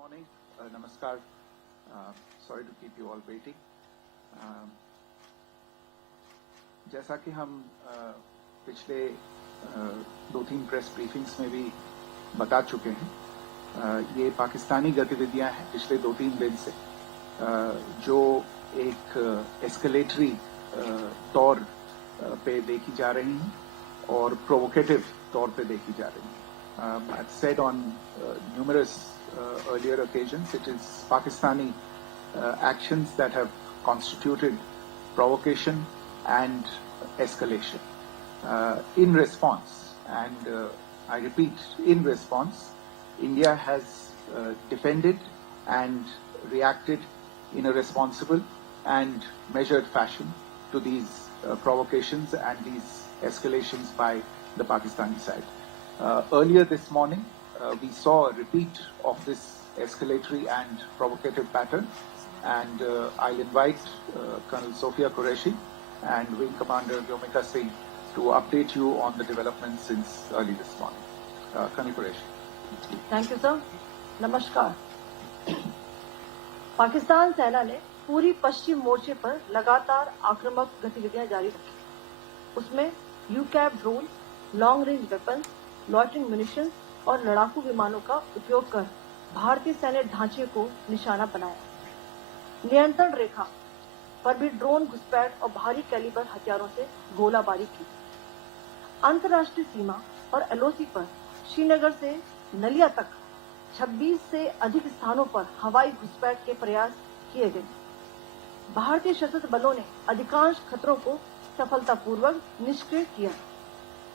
morning. Namaskar. Sorry to keep you all waiting. जैसा कि हम पिछले 2-3 प्रेस ब्रीफिंग्स में भी बता चुके हैं, ये पाकिस्तानी गतिविधियां हैं पिछले 2-3 दिन से, जो एक एस्केलेटरी तौर पे देखी जा रही हैं और प्रोवोकेटिव तौर पे देखी जा रही हैं. I've said on numerous earlier occasions, it is Pakistani actions that have constituted provocation and escalation. In response, and I repeat, in response, India has defended and reacted in a responsible and measured fashion to these provocations and these escalations by the Pakistani side. Earlier this morning, we saw a repeat of this escalatory and provocative pattern, and I'll invite Colonel Sofiya Qureshi and Wing Commander Vyomika Singh to update you on the developments since early this morning. Colonel Qureshi. Thank you sir. नमस्कार. पाकिस्तान सेना ने पूरी पश्चिम मोर्चे पर लगातार आक्रामक गतिविधियां जारी रखी. उसमें यूकैप drone, long range weapon, loitering munition और लड़ाकू विमानों का उपयोग कर भारतीय सैन्य ढांचे को निशाना बनाया. नियंत्रण रेखा पर भी ड्रोन घुसपैठ और भारी कैलिबर हथियारों से गोलाबारी की. अंतर्राष्ट्रीय सीमा और एलओसी पर श्रीनगर से नलिया तक 26 से अधिक स्थानों पर हवाई घुसपैठ के प्रयास किए गए. भारतीय सशस्त्र बलों ने अधिकांश खतरों को सफलतापूर्वक निष्क्रिय किया.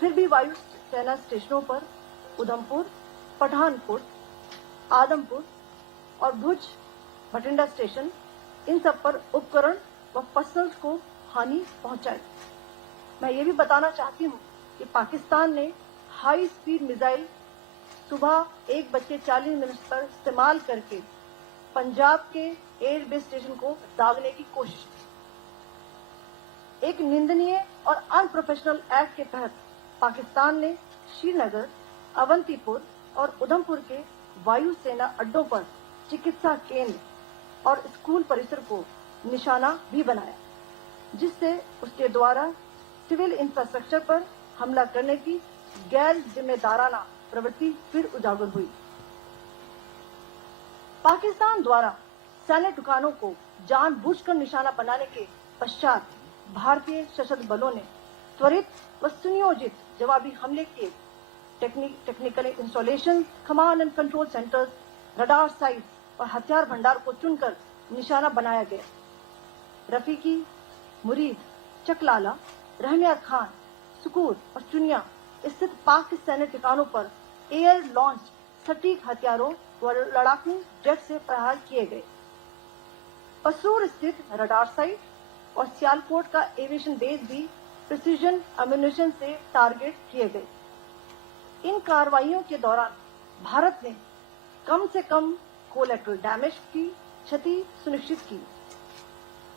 फिर भी वायु सेना स्टेशनों पर उधमपुर, पठानकोट, आदमपुर और भुज बठिंडा स्टेशन, इन सब पर उपकरण व पर्सनल को हानि पहुंचाई. मैं ये भी बताना चाहती हूँ कि पाकिस्तान ने हाई स्पीड मिसाइल सुबह 1:40 पर इस्तेमाल करके पंजाब के एयरबेस स्टेशन को दागने की कोशिश की. एक निंदनीय और अनप्रोफेशनल एक्ट के तहत पाकिस्तान ने श्रीनगर, अवंतीपुर और उधमपुर के वायु सेना अड्डों पर चिकित्सा केंद्र और स्कूल परिसर को निशाना भी बनाया, जिससे उसके द्वारा सिविल इंफ्रास्ट्रक्चर पर हमला करने की गैर जिम्मेदाराना प्रवृत्ति फिर उजागर हुई. पाकिस्तान द्वारा सैन्य ठिकानों को जानबूझकर निशाना बनाने के पश्चात भारतीय सशस्त्र बलों ने त्वरित व सुनियोजित जवाबी हमले किए. Technical installation, command and control centres, radar sites और हथियार भंडार को चुनकर निशाना बनाया गया. रफीकी, मुरीद, चकलाला, रहमियार खान, सुकूर और चुनिया स्थित पाक सैन्य ठिकानों पर एयर लॉन्च सटीक हथियारों व लड़ाकू जेट से प्रहार किए गए. पसूर स्थित रडार साइट और सियालकोट का एविएशन बेस भी प्रिसीजन अम्यूनिशन से टारगेट किए गए. इन कार्रवाइयों के दौरान भारत ने कम से कम कोलैटरल डैमेज की क्षति सुनिश्चित की.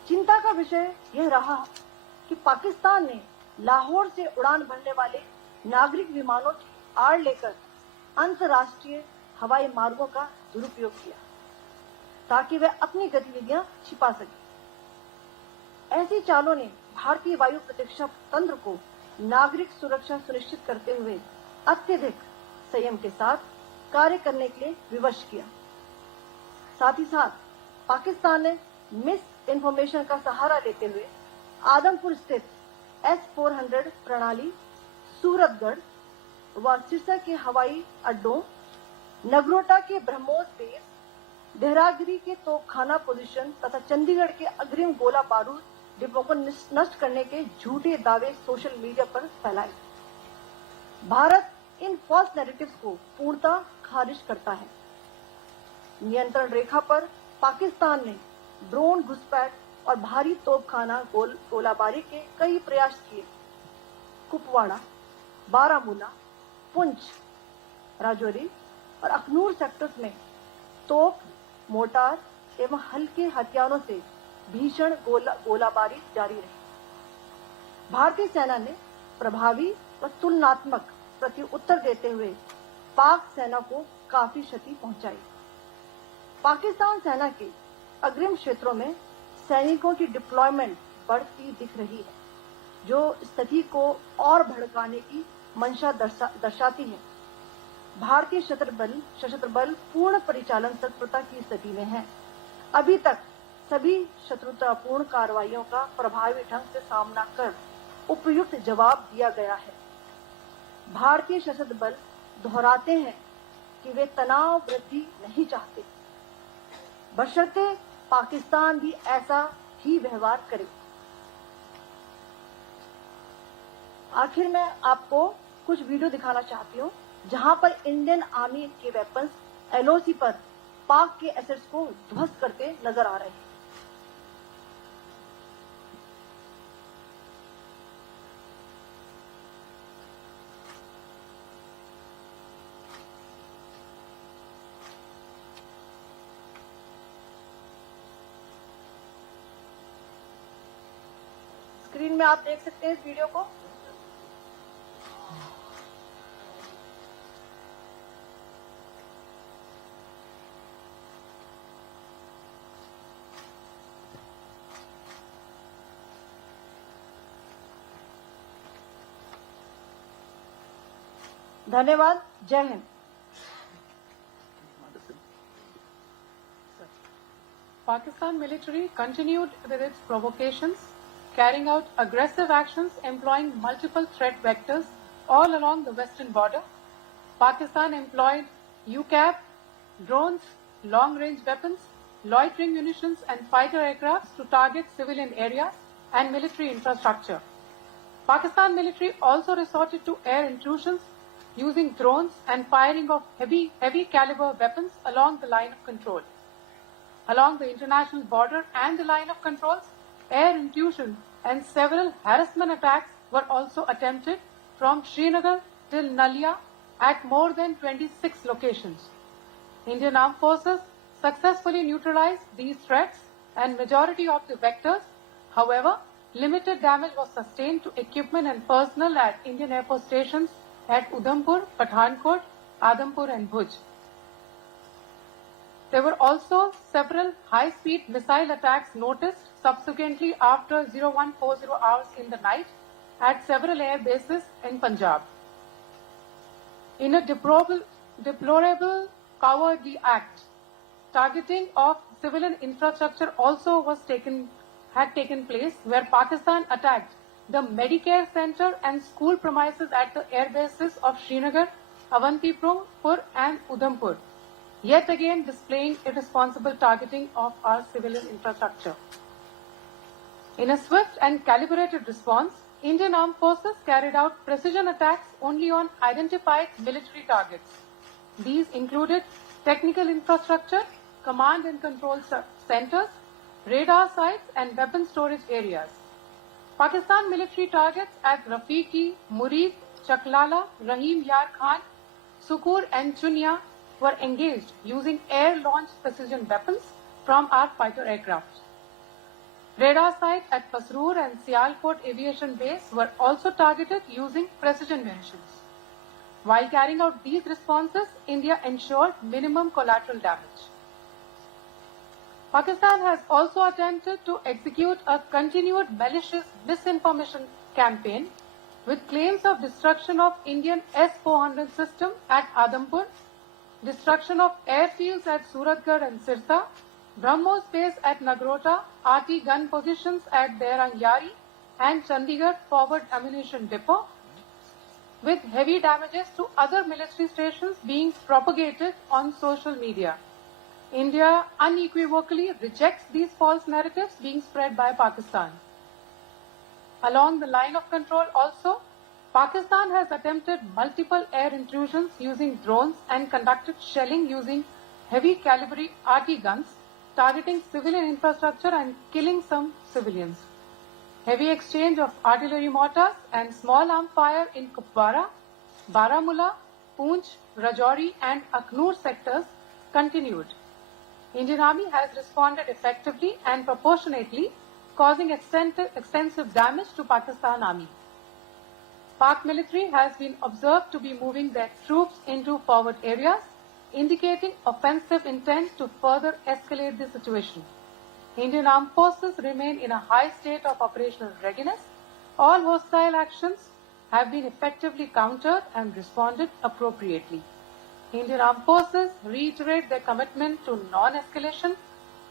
चिंता का विषय यह रहा कि पाकिस्तान ने लाहौर से उड़ान भरने वाले नागरिक विमानों की आड़ लेकर अंतर्राष्ट्रीय हवाई मार्गों का दुरुपयोग किया, ताकि वे अपनी गतिविधियां छिपा सके. ऐसी चालों ने भारतीय वायु प्रतिरक्षा तंत्र को नागरिक सुरक्षा सुनिश्चित करते हुए अत्यधिक संयम के साथ कार्य करने के लिए विवश किया. साथ ही साथ पाकिस्तान ने मिस इन्फॉर्मेशन का सहारा लेते हुए आदमपुर स्थित S-400 प्रणाली, सूरतगढ़ व सिरसा के हवाई अड्डों, नगरोटा के ब्रह्मोस बेस, देहरागिरी के तोपखाना पोजीशन तथा चंडीगढ़ के अग्रिम गोला बारूद डिपो को नष्ट करने के झूठे दावे सोशल मीडिया पर फैलाए. भारत इन फॉल्स नैरेटिव्स को पूर्णतः खारिज करता है. नियंत्रण रेखा पर पाकिस्तान ने ड्रोन घुसपैठ और भारी तोपखाना गोलाबारी के कई प्रयास किए. कुपवाड़ा, बारामूला, पुंछ, राजौरी और अखनूर सेक्टर्स में तोप, मोर्टार एवं हल्के हथियारों से भीषण गोलाबारी जारी रही. भारतीय सेना ने प्रभावी व तुलनात्मक प्रत्युत्तर देते हुए पाक सेना को काफी क्षति पहुंचाई. पाकिस्तान सेना के अग्रिम क्षेत्रों में सैनिकों की डिप्लॉयमेंट बढ़ती दिख रही है, जो स्थिति को और भड़काने की मंशा दर्शाती है। भारतीय सशस्त्र बल पूर्ण परिचालन तत्परता की स्थिति में है। अभी तक सभी शत्रुतापूर्ण कार्रवाइयों का प्रभावी ढंग से सामना कर उपयुक्त जवाब दिया गया है। भारतीय सशस्त्र बल दोहराते हैं कि वे तनाव वृद्धि नहीं चाहते, बशर्ते पाकिस्तान भी ऐसा ही व्यवहार करे। आखिर में आपको कुछ वीडियो दिखाना चाहती हूँ जहां पर इंडियन आर्मी के वेपन्स एलओसी पर पाक के एसेट्स को ध्वस्त करते नजर आ रहे हैं। स्क्रीन में आप देख सकते हैं इस वीडियो को। धन्यवाद। जय Hind. Pakistan military continued with its provocations, carrying out aggressive actions employing multiple threat vectors all along the western border. Pakistan employed UCAV, drones, long-range weapons, loitering munitions and fighter aircrafts to target civilian areas and military infrastructure. Pakistan military also resorted to air intrusions using drones and firing of heavy caliber weapons along the line of control. Along the international border and the line of controls, air intrusion and several harassment attacks were also attempted from Srinagar till Nalia at more than 26 locations. Indian Armed Forces successfully neutralized these threats and majority of the vectors. However, limited damage was sustained to equipment and personnel at Indian Air Force stations at Udhampur, Pathankot, Udhampur and Bhuj. There were also several high-speed missile attacks noticed subsequently after 0140 hours in the night at several air bases in Punjab. In a deplorable cowardly act, targeting of civilian infrastructure also had taken place, where Pakistan attacked the Medicare Center and school premises at the airbases of Srinagar, Awantipura and Udhampur, yet again displaying irresponsible targeting of our civilian infrastructure. In a swift and calibrated response, Indian Armed Forces carried out precision attacks only on identified military targets. These included technical infrastructure, command and control centers, radar sites and weapon storage areas. Pakistan military targets at Rafiqi, Murid, Chaklala, Rahim Yar Khan, Sukur and Chunia were engaged using air-launched precision weapons from our fighter aircraft. Radar sites at Pasroor and Sialkot Aviation Base were also targeted using precision munitions. While carrying out these responses, India ensured minimum collateral damage. Pakistan has also attempted to execute a continued malicious misinformation campaign with claims of destruction of Indian S-400 system at Udhampur, destruction of airfields at Suratgarh and Sirsa, BrahMos base at Nagrota, RT gun positions at Derangyari and Chandigarh forward ammunition depot, with heavy damages to other military stations being propagated on social media. India unequivocally rejects these false narratives being spread by Pakistan. Along the line of control also, Pakistan has attempted multiple air intrusions using drones and conducted shelling using heavy caliber RT guns, targeting civilian infrastructure and killing some civilians. Heavy exchange of artillery mortars and small arms fire in Kupwara, Baramulla, Poonch, Rajouri and Aknoor sectors continued. Indian Army has responded effectively and proportionately, causing extensive damage to Pakistan Army. Pak military has been observed to be moving their troops into forward areas, indicating offensive intent to further escalate the situation. Indian Armed Forces remain in a high state of operational readiness. All hostile actions have been effectively countered and responded appropriately. Indian Armed Forces reiterate their commitment to non-escalation,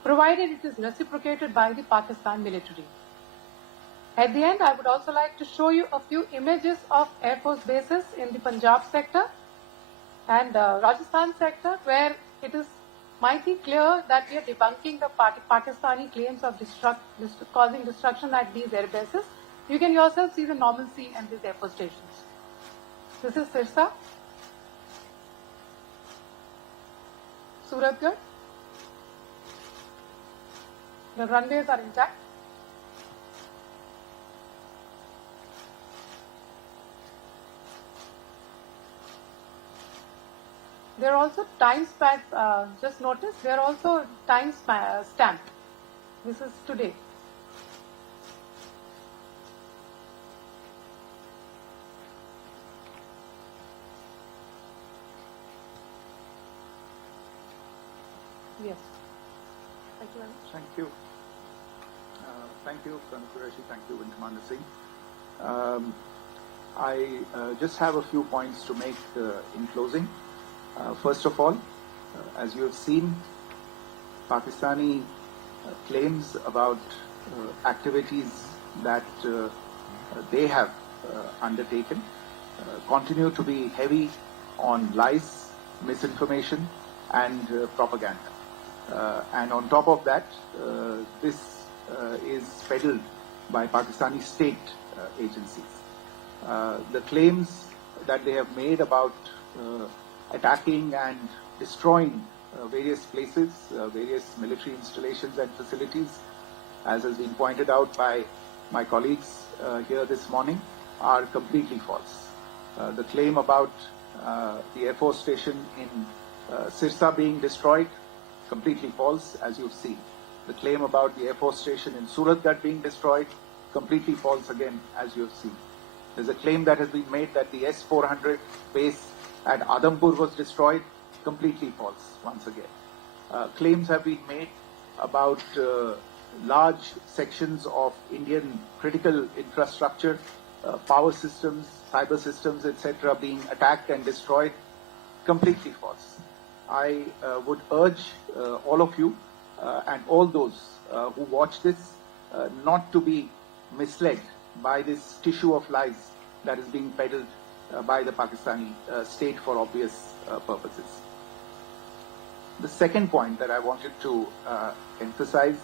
provided it is reciprocated by the Pakistan military. At the end, I would also like to show you a few images of Air Force bases in the Punjab sector and Rajasthan sector, where it is mighty clear that we are debunking the Pakistani claims of causing destruction at these air bases. You can yourself see the normalcy and these air force stations. This is Sirsa, Suratgarh. The runways are intact. There are also time stamps, just notice, there are also time stamp. This is today. Yes. Thank you very much. Thank you. Thank you, Qureshi. Thank you, Commander Singh. I just have a few points to make in closing. First of all, as you have seen, Pakistani claims about activities that they have undertaken continue to be heavy on lies, misinformation, and propaganda. And on top of that, this is peddled by Pakistani state agencies. The claims that they have made about attacking and destroying various places, various military installations and facilities, as has been pointed out by my colleagues here this morning, are completely false. The claim about the Air Force station in Sirsa being destroyed, completely false, as you've seen. The claim about the Air Force station in Suratgarh being destroyed, completely false again, as you have seen. There's a claim that has been made that the S-400 base at Udhampur was destroyed, completely false once again. Claims have been made about large sections of Indian critical infrastructure, power systems, cyber systems, etc. being attacked and destroyed, completely false. I would urge all of you and all those who watch this not to be misled by this tissue of lies that is being peddled by the Pakistani state for obvious purposes. The second point that I wanted to emphasize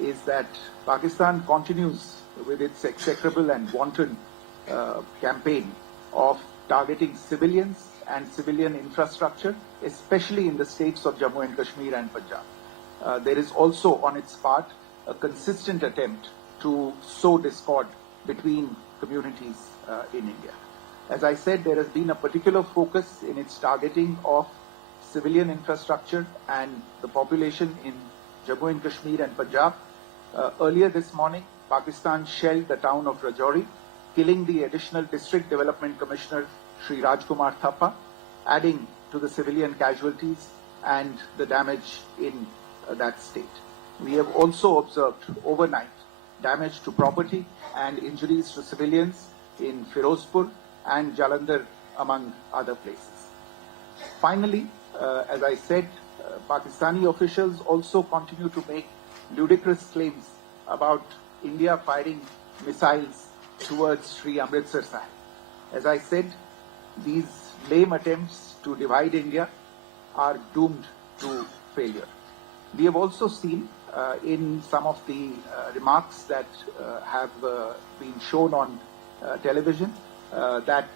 is that Pakistan continues with its execrable and wanton campaign of targeting civilians and civilian infrastructure, especially in the states of Jammu and Kashmir and Punjab. There is also on its part a consistent attempt to sow discord between communities in India. As I said, there has been a particular focus in its targeting of civilian infrastructure and the population in Jammu and Kashmir and Punjab. Earlier this morning, Pakistan shelled the town of Rajouri, killing the additional District Development Commissioner, Sri Rajkumar Thappa, adding to the civilian casualties and the damage in that state. We have also observed overnight damage to property and injuries to civilians in Firozpur and Jalandhar, among other places. Finally, as I said, Pakistani officials also continue to make ludicrous claims about India firing missiles towards Sri Amritsar Sahib. As I said, these lame attempts to divide India are doomed to failure. We have also seen in some of the remarks that have been shown on television that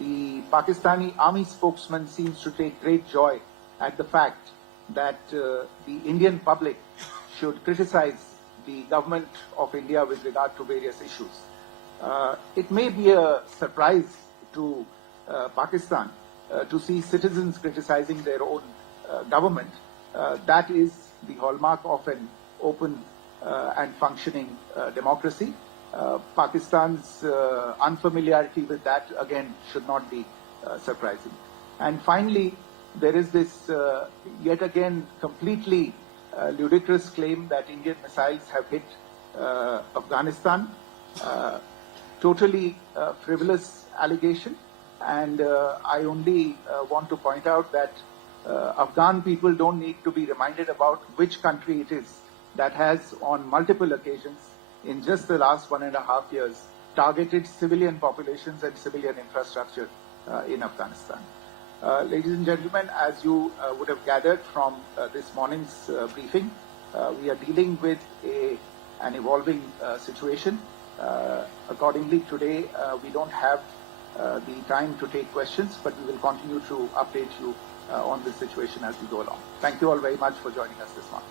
the Pakistani army spokesman seems to take great joy at the fact that the Indian public should criticize the government of India with regard to various issues. It may be a surprise to Pakistan to see citizens criticizing their own government. That is the hallmark of an open and functioning democracy. Pakistan's unfamiliarity with that, again, should not be surprising. And finally, there is this yet again completely ludicrous claim that Indian missiles have hit Afghanistan. Totally frivolous allegation, and I only want to point out that Afghan people don't need to be reminded about which country it is that has on multiple occasions in just the last 1.5 years targeted civilian populations and civilian infrastructure in Afghanistan. Ladies and gentlemen, as you would have gathered from this morning's briefing, we are dealing with an evolving situation. Accordingly, today we don't have the time to take questions, but we will continue to update you on this situation as we go along. Thank you all very much for joining us this morning.